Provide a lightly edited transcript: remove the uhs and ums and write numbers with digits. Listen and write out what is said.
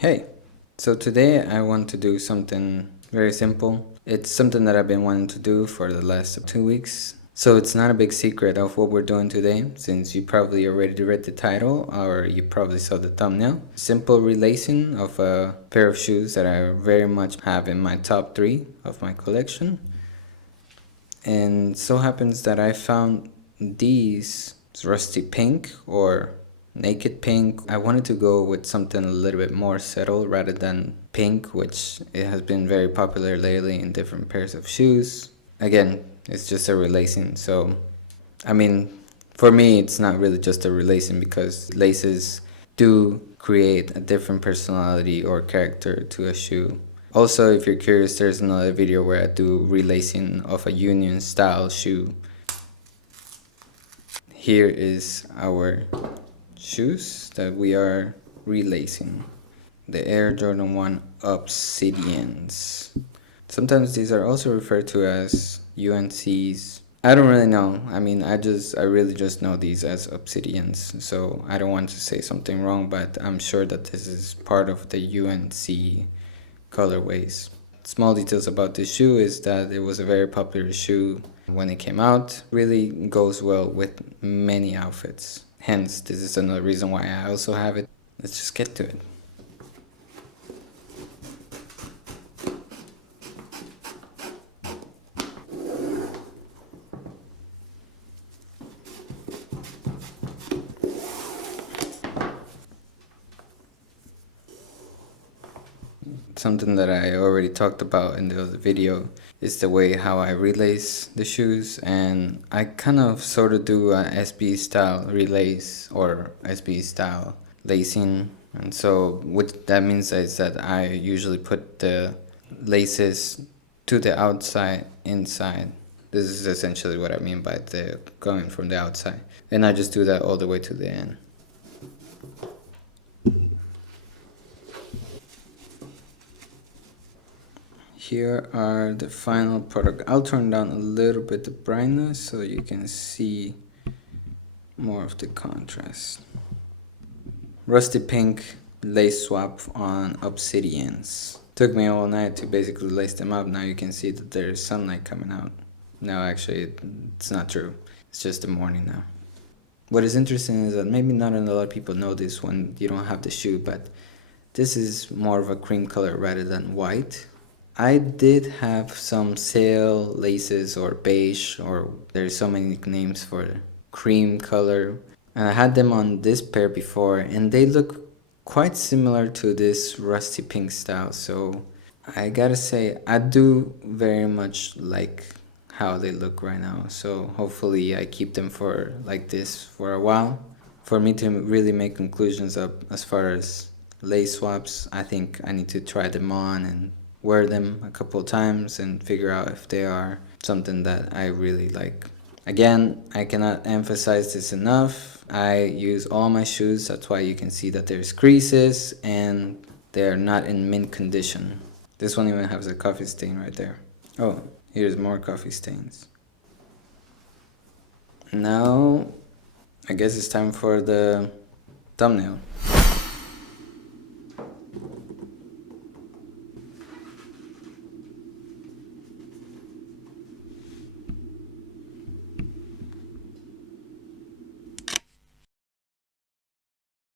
Hey, so today I want to do something very simple. It's something that I've been wanting to do for the last 2 weeks. So it's not a big secret of what we're doing today, since you probably already read the title or you probably saw the thumbnail. Simple relacing of a pair of shoes that I very much have in my top 3 of my collection. And so happens that I found these rusty pink or naked pink. I wanted to go with something a little bit more subtle rather than pink, which it has been very popular lately in different pairs of shoes. Again, it's just a relacing, so I mean, for me it's not really just a relacing because laces do create a different personality or character to a shoe. Also, if you're curious, there's another video where I do relacing of a Union style shoe. Here is our shoes that we are relacing. The Air Jordan 1 Obsidians. Sometimes these are also referred to as UNC's. I don't really know. I mean, I really just know these as Obsidians. So I don't want to say something wrong, but I'm sure that this is part of the UNC colorways. Small details about this shoe is that it was a very popular shoe when it came out. Really goes well with many outfits. Hence, this is another reason why I also have it. Let's just get to it. Something that I already talked about in the other video is the way how I relace the shoes, and I kind of sort of do a SB style relace or SB style lacing. And so what that means is that I usually put the laces to the outside inside. This is essentially what I mean by the going from the outside, and I just do that all the way to the end. Here are the final product. I'll turn down a little bit the brightness so you can see more of the contrast. Rusty pink lace swap on Obsidians. Took me all night to basically lace them up. Now you can see that there's sunlight coming out. No, actually, it's not true. It's just the morning now. What is interesting is that maybe not a lot of people know this when you don't have the shoe, but this is more of a cream color rather than white. I did have some sail laces or beige, or there's so many names for cream color, and I had them on this pair before, and they look quite similar to this rusty pink style. So I gotta say, I do very much like how they look right now. So hopefully I keep them for like this for a while. For me to really make conclusions up as far as lace swaps, I think I need to try them on and wear them a couple of times and figure out if they are something that I really like. Again, I cannot emphasize this enough. I use all my shoes, that's why you can see that there's creases and they're not in mint condition. This one even has a coffee stain right there. Oh, here's more coffee stains. Now, I guess it's time for the thumbnail.